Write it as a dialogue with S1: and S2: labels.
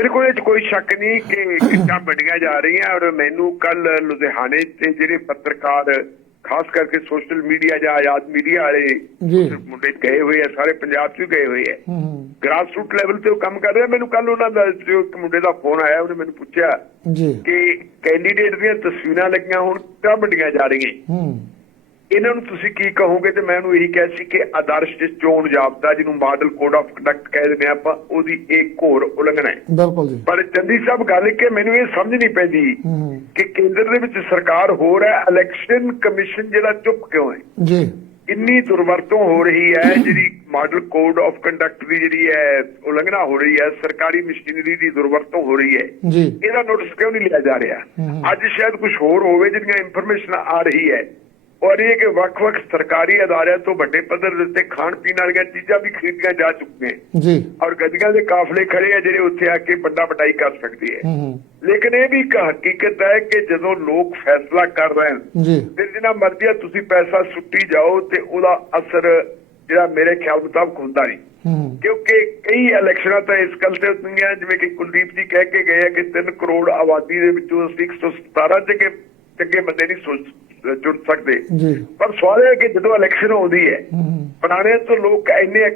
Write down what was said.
S1: ਬਿਲਕੁਲ ਇਹ ਕੋਈ ਸ਼ੱਕ ਨਹੀਂ ਕਿ ਕਿੱਟਾਂ ਵੱਡੀਆਂ ਜਾ ਰਹੀਆਂ ਔਰ ਮੈਨੂੰ ਕੱਲ ਲੁਧਿਆਣੇ ਤੇ ਜਿਹੜੇ ਪੱਤਰਕਾਰ ਖਾਸ ਕਰਕੇ ਸੋਸ਼ਲ ਮੀਡੀਆ ਜਾਂ ਆਜ਼ਾਦ ਮੀਡੀਆ ਵਾਲੇ ਮੁੰਡੇ ਗਏ ਹੋਏ ਆ ਸਾਰੇ ਪੰਜਾਬ 'ਚ ਗਏ ਹੋਏ ਆ। ਗ੍ਰਾਸ ਰੂਟ ਲੈਵਲ ਤੇ ਉਹ ਕੰਮ ਕਰ ਰਿਹਾ ਮੈਨੂੰ ਕੱਲ ਉਹਨਾਂ ਦਾ ਜੋ ਇੱਕ ਮੁੰਡੇ ਦਾ ਫੋਨ ਆਇਆ ਉਹਨੇ ਮੈਨੂੰ ਪੁੱਛਿਆ ਕਿ ਕੈਂਡੀਡੇਟ ਦੀਆਂ ਤਸਵੀਰਾਂ ਲੱਗੀਆਂ ਹੁਣ ਕਿੱਦਾਂ ਵੱਡੀਆਂ ਜਾ ਰਹੀਆਂ। ਇਹਨਾਂ ਨੂੰ ਤੁਸੀਂ ਕੀ ਕਹੋਗੇ ਤੇ ਮੈਂ ਉਹਨੂੰ ਇਹੀ ਕਹਿ ਸੀ ਕਿ ਆਦਰਸ਼ ਚੋਣ ਜਾਬਤਾ ਜਿਹਨੂੰ ਮਾਡਲ ਕੋਡ ਆਫ ਕੰਡਕਟ ਕਹਿ ਦਿੰਦੇ ਆਪਾਂ ਉਹਦੀ ਇੱਕ ਘੋਰ ਉਲੰਘਣਾ ਹੈ।
S2: ਬਿਲਕੁਲ ਜੀ।
S1: ਪਰ ਚੰਦੀ ਸਾਹਿਬ ਗੱਲ ਕਿ ਮੈਨੂੰ ਇਹ ਸਮਝ ਨਹੀਂ ਪੈਂਦੀ ਕਿ ਕੇਂਦਰ ਦੇ ਵਿੱਚ ਸਰਕਾਰ ਹੋ ਰਿਹਾ ਇਲੈਕਸ਼ਨ ਕਮਿਸ਼ਨ ਜਿਹੜਾ ਚੁੱਪ ਕਿਉਂ ਹੈ?
S2: ਜੀ।
S1: ਇੰਨੀ ਦੁਰਵਰਤੋਂ ਹੋ ਰਹੀ ਹੈ ਜਿਹੜੀ ਮਾਡਲ ਕੋਡ ਆਫ ਕੰਡਕਟ ਦੀ ਜਿਹੜੀ ਹੈ ਉਲੰਘਣਾ ਹੋ ਰਹੀ ਹੈ ਸਰਕਾਰੀ ਮਸ਼ੀਨਰੀ ਦੀ ਦੁਰਵਰਤੋਂ ਹੋ ਰਹੀ ਹੈ।
S2: ਜੀ।
S1: ਇਹਦਾ ਨੋਟਿਸ ਕਿਉਂ ਨਹੀਂ ਲਿਆ ਜਾ ਰਿਹਾ। ਅੱਜ ਸ਼ਾਇਦ ਕੁਝ ਹੋਰ ਹੋਵੇ ਜਿਹੜੀਆਂ ਇਨਫੋਰਮੇਸ਼ਨ ਆ ਰਹੀ ਹੈ। ਔਰ ਇਹ ਕਿ ਵੱਖ-ਵੱਖ ਸਰਕਾਰੀ ਅਦਾਰਿਆਂ ਤੋਂ ਵੱਡੇ ਪੱਧਰ ਦੇ ਉੱਤੇ ਖਾਣ ਪੀਣ ਵਾਲੀਆਂ ਚੀਜ਼ਾਂ ਵੀ ਖਰੀਦੀਆਂ ਜਾ ਚੁੱਕੀਆਂ
S2: ਜੀ।
S1: ਔਰ ਗੱਡੀਆਂ ਦੇ ਕਾਫਲੇ ਖੜੇ ਆ ਜਿਹੜੇ ਉੱਥੇ ਆ ਕੇ ਵੱਡਾ ਵਟਾਈ ਕਰ ਸਕਦੇ ਹੂੰ। ਲੇਕਿਨ ਇਹ ਵੀ ਇੱਕ ਹਕੀਕਤ ਹੈ ਕਿ ਜਦੋਂ ਲੋਕ ਫੈਸਲਾ ਕਰ ਰਹੇ ਹਨ
S2: ਜੀ।
S1: ਤੇ ਜਿੰਨਾ ਮਰਜ਼ੀ ਆ ਤੁਸੀਂ ਪੈਸਾ ਸੁੱਟੀ ਜਾਓ ਤੇ ਉਹਦਾ ਅਸਰ ਜਿਹੜਾ ਮੇਰੇ ਖਿਆਲ ਮੁਤਾਬਕ ਹੁੰਦਾ ਨਹੀਂ। ਕਿਉਂਕਿ ਕਈ ਇਲੈਕਸ਼ਨਾਂ ਤਾਂ ਇਸ ਗੱਲ ਤੇ ਹੁੰਦੀਆਂ ਜਿਵੇਂ ਕਿ ਕੁਲਦੀਪ ਜੀ ਕਹਿ ਕੇ ਗਏ ਆ ਕਿ 3 ਕਰੋੜ ਆਬਾਦੀ ਦੇ ਵਿੱਚੋਂ ਅਸੀਂ 117 ਚੰਗੇ ਚੰਗੇ ਬੰਦੇ ਨਹੀਂ ਸੋਚ ਜੁੜ ਸਕਦੇ।
S2: ਜੀ।
S1: ਪਰ ਸਵਾਲ ਇਹ ਹੈ ਕਿ ਜਦੋਂ ਇਲੈਕਸ਼ਨ ਆਉਂਦੀ
S2: ਹੂੰ।
S1: ਪੁਰਾਣੇ ਤੋਂ ਲੋਕ ਇੰਨੇ